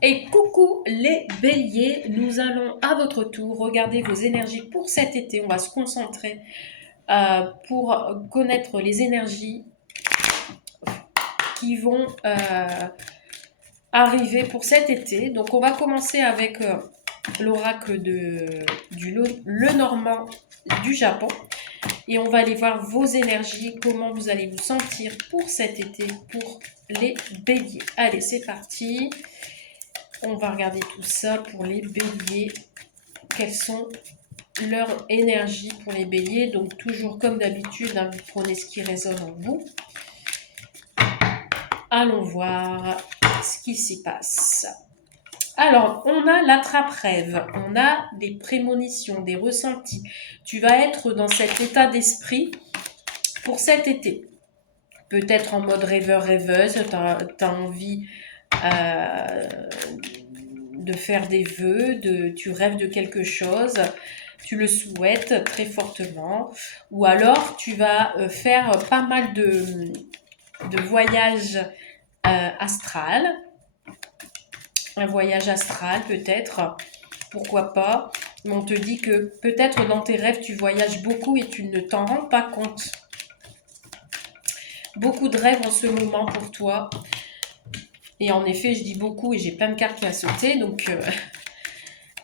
Et coucou les béliers, nous allons à votre tour regarder vos énergies pour cet été. On va se concentrer pour connaître les énergies qui vont arriver pour cet été. Donc on va commencer avec l'oracle du Lenormand du Japon. Et on va aller voir vos énergies, comment vous allez vous sentir pour cet été, pour les béliers. Allez, c'est parti. On va regarder tout ça pour les béliers. Quelles sont leurs énergies pour les béliers? Donc toujours comme d'habitude, hein, vous prenez ce qui résonne en vous. Allons voir ce qui s'y passe. Alors, on a l'attrape-rêve, on a des prémonitions, des ressentis. Tu vas être dans cet état d'esprit pour cet été. Peut-être en mode rêveur-rêveuse, tu as envie de faire des vœux, tu rêves de quelque chose, tu le souhaites très fortement, ou alors tu vas faire pas mal de voyages astral, un voyage astral peut-être, pourquoi pas, mais on te dit que peut-être dans tes rêves tu voyages beaucoup et tu ne t'en rends pas compte. Beaucoup de rêves en ce moment pour toi. Et en effet, je dis beaucoup et j'ai plein de cartes qui a sauté. Donc,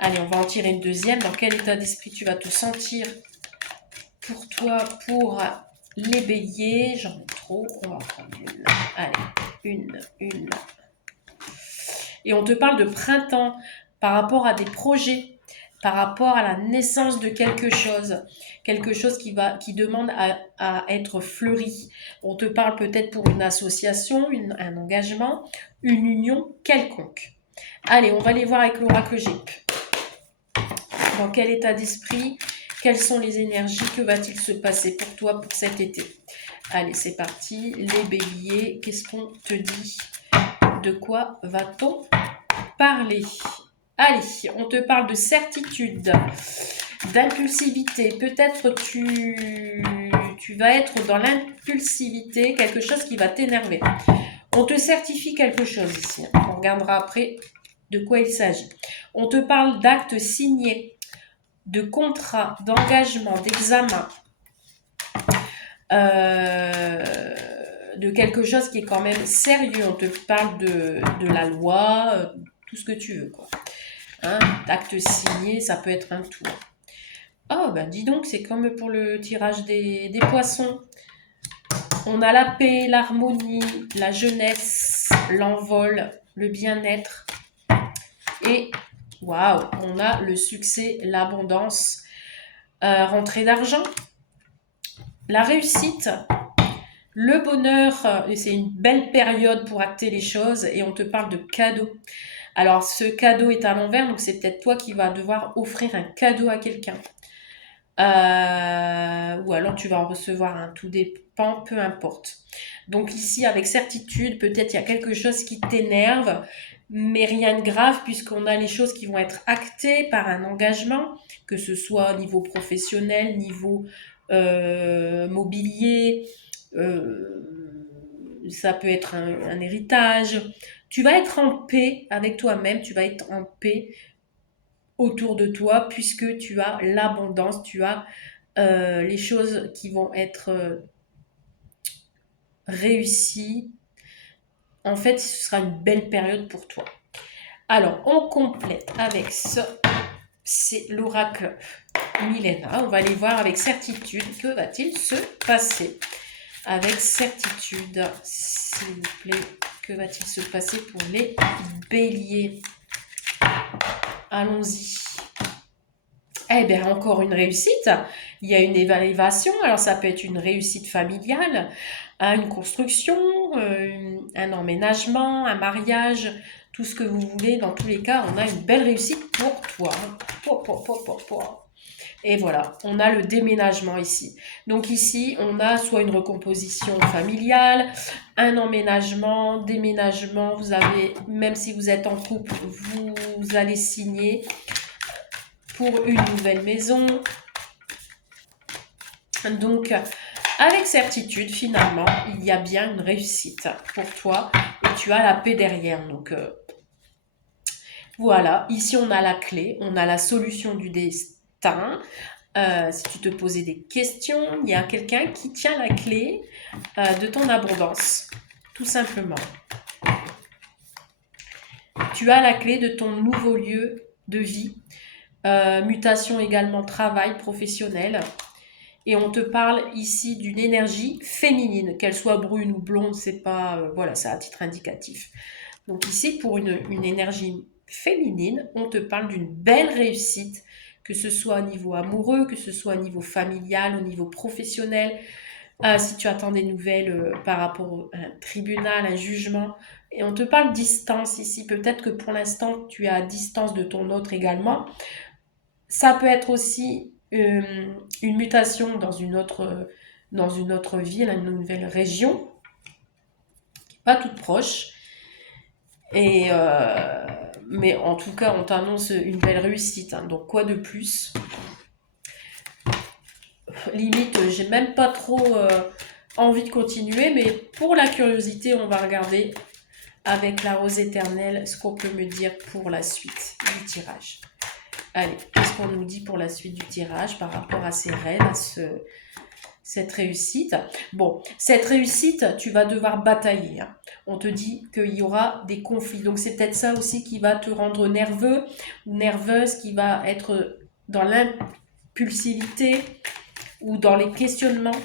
allez, on va en tirer une deuxième. Dans quel état d'esprit tu vas te sentir pour toi, pour les béliers? J'en ai trop. On va prendre une. Allez, une. Et on te parle de printemps par rapport à des projets, par rapport à la naissance de quelque chose qui demande à être fleuri. On te parle peut-être pour une association, un engagement, une union quelconque. Allez, on va aller voir avec l'oracle GIP. Dans quel état d'esprit? Quelles sont les énergies? Que va-t-il se passer pour toi pour cet été? Allez, c'est parti. Les béliers, qu'est-ce qu'on te dit? De quoi va-t-on parler? Allez, on te parle de certitude, d'impulsivité. Peut-être tu vas être dans l'impulsivité, quelque chose qui va t'énerver. On te certifie quelque chose ici. On regardera après de quoi il s'agit. On te parle d'actes signés, de contrats, d'engagement, d'examen, de quelque chose qui est quand même sérieux. On te parle de la loi, tout ce que tu veux, quoi. Hein, d'acte signé, ça peut être un tour. Oh, ben dis donc, c'est comme pour le tirage des poissons. On a la paix, l'harmonie, la jeunesse, l'envol, le bien-être. Et, waouh, on a le succès, l'abondance, rentrée d'argent, la réussite, le bonheur. C'est une belle période pour acter les choses et on te parle de cadeaux. Alors, ce cadeau est à l'envers, donc c'est peut-être toi qui vas devoir offrir un cadeau à quelqu'un. Ou alors tu vas en recevoir un, tout dépend, peu importe. Donc ici, avec certitude, peut-être il y a quelque chose qui t'énerve, mais rien de grave puisqu'on a les choses qui vont être actées par un engagement, que ce soit au niveau professionnel, niveau mobilier, ça peut être un héritage. Tu vas être en paix avec toi-même, tu vas être en paix autour de toi puisque tu as l'abondance, tu as les choses qui vont être réussies. En fait, ce sera une belle période pour toi. Alors, on complète avec ça. C'est l'oracle Milena. On va aller voir avec certitude que va-t-il se passer. Avec certitude, s'il vous plaît, que va-t-il se passer pour les béliers? Allons-y. Eh bien, encore une réussite. Il y a une évaluation. Alors, ça peut être une réussite familiale, une construction, un emménagement, un mariage, tout ce que vous voulez. Dans tous les cas, on a une belle réussite pour toi. Et voilà, on a le déménagement ici. Donc ici, on a soit une recomposition familiale, un emménagement, déménagement. Vous avez, même si vous êtes en couple, vous allez signer pour une nouvelle maison. Donc, avec certitude, finalement, il y a bien une réussite pour toi et tu as la paix derrière. Donc, Voilà, ici on a la clé, on a la solution du destin. Si tu te posais des questions, il y a quelqu'un qui tient la clé de ton abondance, tout simplement. Tu as la clé de ton nouveau lieu de vie, mutation également travail professionnel. Et on te parle ici d'une énergie féminine, qu'elle soit brune ou blonde, c'est pas, voilà, c'est à titre indicatif. Donc ici, pour une énergie féminine, on te parle d'une belle réussite, que ce soit au niveau amoureux, que ce soit au niveau familial, au niveau professionnel. Si tu attends des nouvelles par rapport à un tribunal, un jugement, et on te parle distance ici. Peut-être que pour l'instant, tu es à distance de ton autre également. Ça peut être aussi une mutation dans une autre ville, une nouvelle région, pas toute proche. Mais en tout cas, on t'annonce une belle réussite. Hein. Donc, quoi de plus? Limite, j'ai même pas trop envie de continuer, mais pour la curiosité, on va regarder avec la rose éternelle ce qu'on peut me dire pour la suite du tirage. Allez, qu'est-ce qu'on nous dit pour la suite du tirage par rapport à ces rêves, à cette réussite? Bon, cette réussite, tu vas devoir batailler. Hein. On te dit qu'il y aura des conflits. Donc, c'est peut-être ça aussi qui va te rendre nerveux ou nerveuse, qui va être dans l'impulsivité ou dans les questionnements.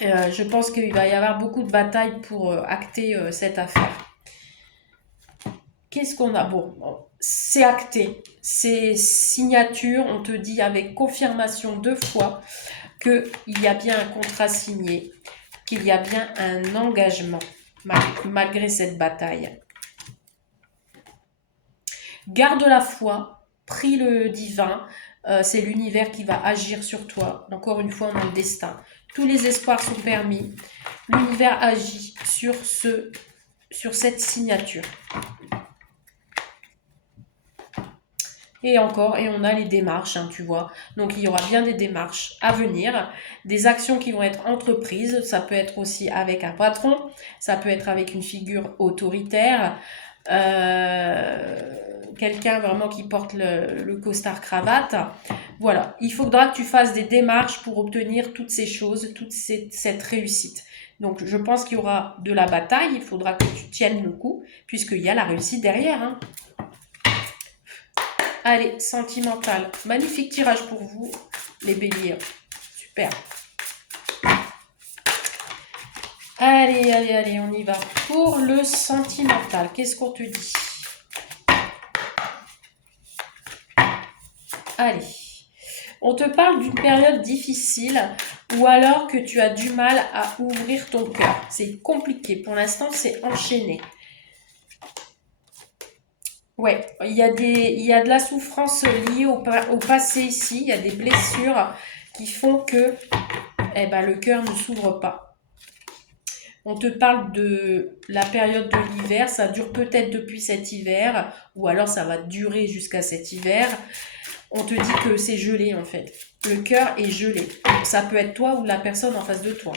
Je pense qu'il va y avoir beaucoup de batailles pour acter cette affaire. Qu'est-ce qu'on a? Bon, c'est acté, c'est signature, on te dit avec confirmation 2 fois qu'il y a bien un contrat signé, qu'il y a bien un engagement malgré cette bataille. Garde la foi, prie le divin, c'est l'univers qui va agir sur toi. Encore une fois, on a le destin. Tous les espoirs sont permis. L'univers agit sur cette signature. Et encore, et on a les démarches, hein, tu vois. Donc, il y aura bien des démarches à venir, des actions qui vont être entreprises. Ça peut être aussi avec un patron, ça peut être avec une figure autoritaire, quelqu'un vraiment qui porte le costard cravate. Voilà, il faudra que tu fasses des démarches pour obtenir toutes ces choses, cette réussite. Donc, je pense qu'il y aura de la bataille, il faudra que tu tiennes le coup, puisqu'il y a la réussite derrière, hein. Allez, sentimental. Magnifique tirage pour vous, les béliers. Super. Allez, on y va. Pour le sentimental, qu'est-ce qu'on te dit? Allez. On te parle d'une période difficile ou alors que tu as du mal à ouvrir ton cœur. C'est compliqué. Pour l'instant, c'est enchaîné. Ouais, il y a de la souffrance liée au passé ici. Il y a des blessures qui font que le cœur ne s'ouvre pas. On te parle de la période de l'hiver. Ça dure peut-être depuis cet hiver ou alors ça va durer jusqu'à cet hiver. On te dit que c'est gelé en fait. Le cœur est gelé. Ça peut être toi ou la personne en face de toi.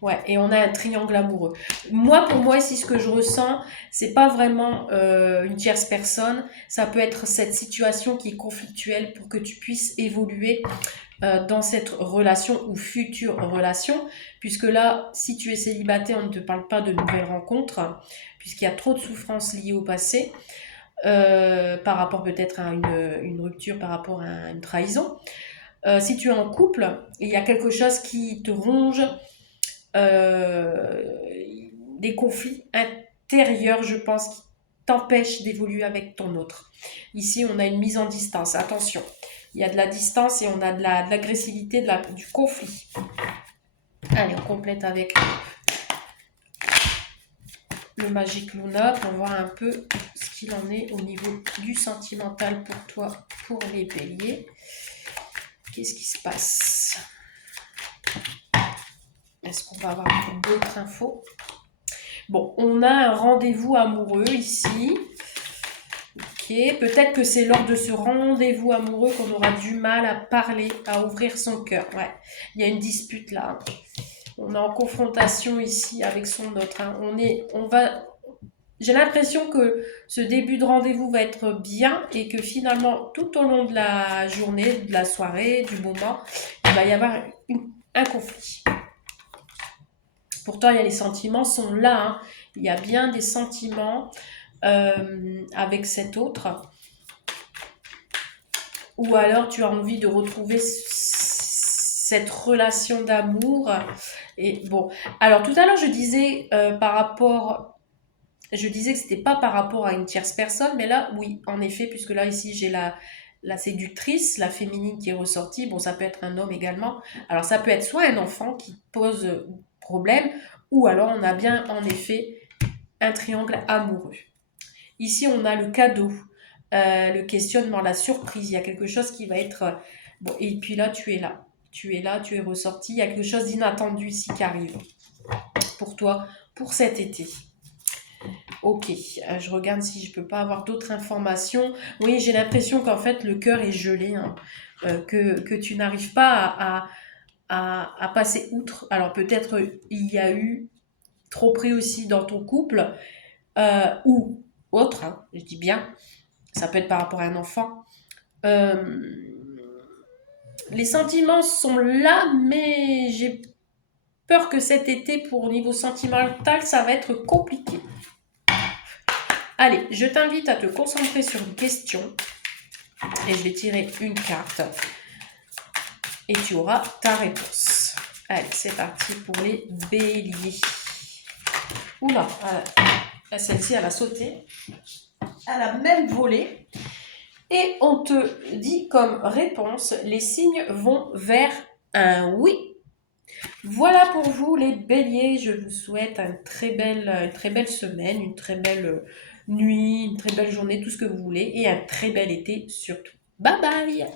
Ouais, et on a un triangle amoureux. Pour moi, ici, ce que je ressens, c'est pas vraiment une tierce personne. Ça peut être cette situation qui est conflictuelle pour que tu puisses évoluer dans cette relation ou future relation. Puisque là, si tu es célibataire, on ne te parle pas de nouvelles rencontres, puisqu'il y a trop de souffrances liées au passé, par rapport peut-être à une rupture, par rapport à une trahison. Si tu es en couple, il y a quelque chose qui te ronge, des conflits intérieurs, je pense, qui t'empêchent d'évoluer avec ton autre. Ici, on a une mise en distance. Attention, il y a de la distance et on a de l'agressivité, du conflit. Allez, on complète avec le Magic Luna pour voir un peu ce qu'il en est au niveau du sentimental pour toi, pour les béliers. Qu'est-ce qui se passe? Est-ce qu'on va avoir d'autres infos? Bon, on a un rendez-vous amoureux ici. Ok, peut-être que c'est lors de ce rendez-vous amoureux qu'on aura du mal à parler, à ouvrir son cœur. Ouais, il y a une dispute là. On est en confrontation ici avec son autre. Hein. j'ai l'impression que ce début de rendez-vous va être bien et que finalement, tout au long de la journée, de la soirée, du moment, il va y avoir un conflit. Pourtant, il y a les sentiments sont là. Hein. Il y a bien des sentiments avec cet autre. Ou alors, tu as envie de retrouver cette relation d'amour. Et bon, alors tout à l'heure, je disais je disais que c'était pas par rapport à une tierce personne, mais là, oui, en effet, puisque là, ici, j'ai la séductrice, la féminine qui est ressortie. Bon, ça peut être un homme également. Alors, ça peut être soit un enfant qui pose problème, ou alors on a bien, en effet, un triangle amoureux. Ici, on a le cadeau, le questionnement, la surprise. Il y a quelque chose qui va être... Bon, et puis là, tu es là. Tu es là, tu es ressorti. Il y a quelque chose d'inattendu ici qui arrive pour toi, pour cet été. Ok, je regarde si je peux pas avoir d'autres informations. Oui, j'ai l'impression qu'en fait le cœur est gelé, hein, que tu n'arrives pas à passer outre. Alors peut-être il y a eu trop pris aussi dans ton couple ou autre, hein, je dis bien, ça peut être par rapport à un enfant. Euh, les sentiments sont là, mais j'ai peur que cet été, pour au niveau sentimental, ça va être compliqué. Allez, je t'invite à te concentrer sur une question et je vais tirer une carte et tu auras ta réponse. Allez, c'est parti pour les béliers. Oula, celle-ci, elle a sauté. Elle a même volé. Et on te dit comme réponse, les signes vont vers un oui. Voilà pour vous les béliers, je vous souhaite une très belle semaine, une très belle nuit, une très belle journée, tout ce que vous voulez, et un très bel été surtout. Bye bye!